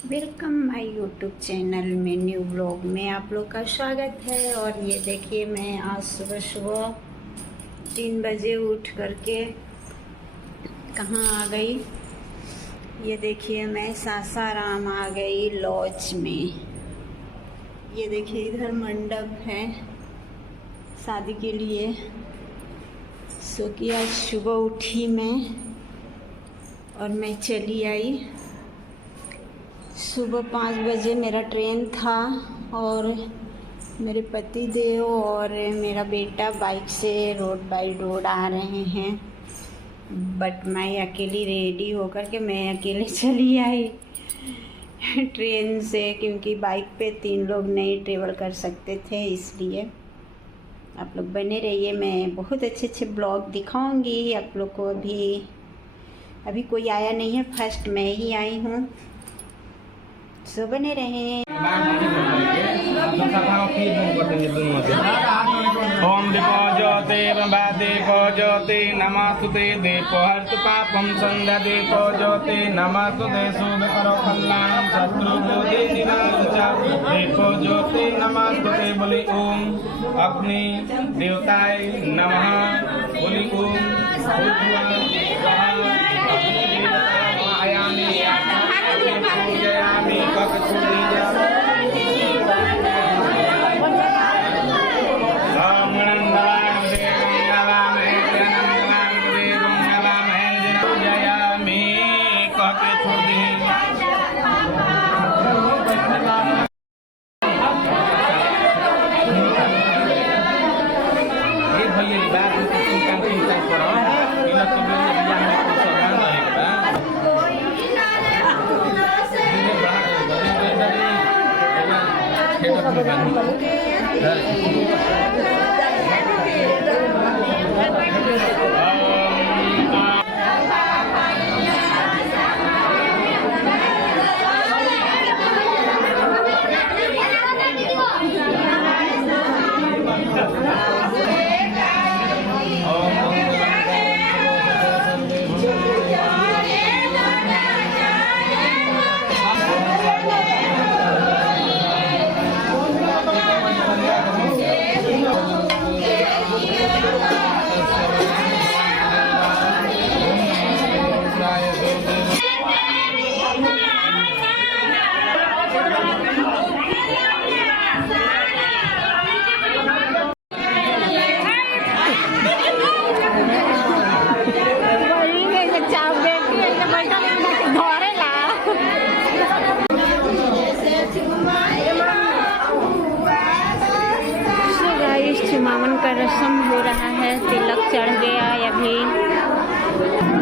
Welcome my YouTube channel में new blog में आप लोग का स्वागत है। और ये देखिए मैं आज सुबह सुबह 3 बजे उठ करके कहाँ आ गई। ये देखिए मैं सासाराम आ गई लॉज में। ये देखिए इधर मंडप है शादी के लिए। सो कि आज सुबह उठी मैं और मैं चली आई। सुबह 5 बजे मेरा ट्रेन था और मेरे पति देव और मेरा बेटा बाइक से रोड बाई रोड आ रहे हैं, बट मैं अकेली रेडी होकर के मैं अकेले चली आई ट्रेन से, क्योंकि बाइक पे 3 लोग नहीं ट्रेवल कर सकते थे। इसलिए आप लोग बने रहिए, मैं बहुत अच्छे ब्लॉग दिखाऊंगी आप लोग को। अभी कोई आया नहीं है, फर्स्ट मैं ही आई हूँ, सो बने रहें। ओम दीपोजोते दीपोजोते नमस्तुते दीपोहर्तु पापम संध्या दीपोजोते नमस्तुते शुभ करो कल्याण शत्रु ज्योति निराचा दीपोजोते नमस्तुते बोली ओम अग्नि देवताय नमः बोली ओम मामन का रस्म हो रहा है, तिलक चढ़ गया अभी।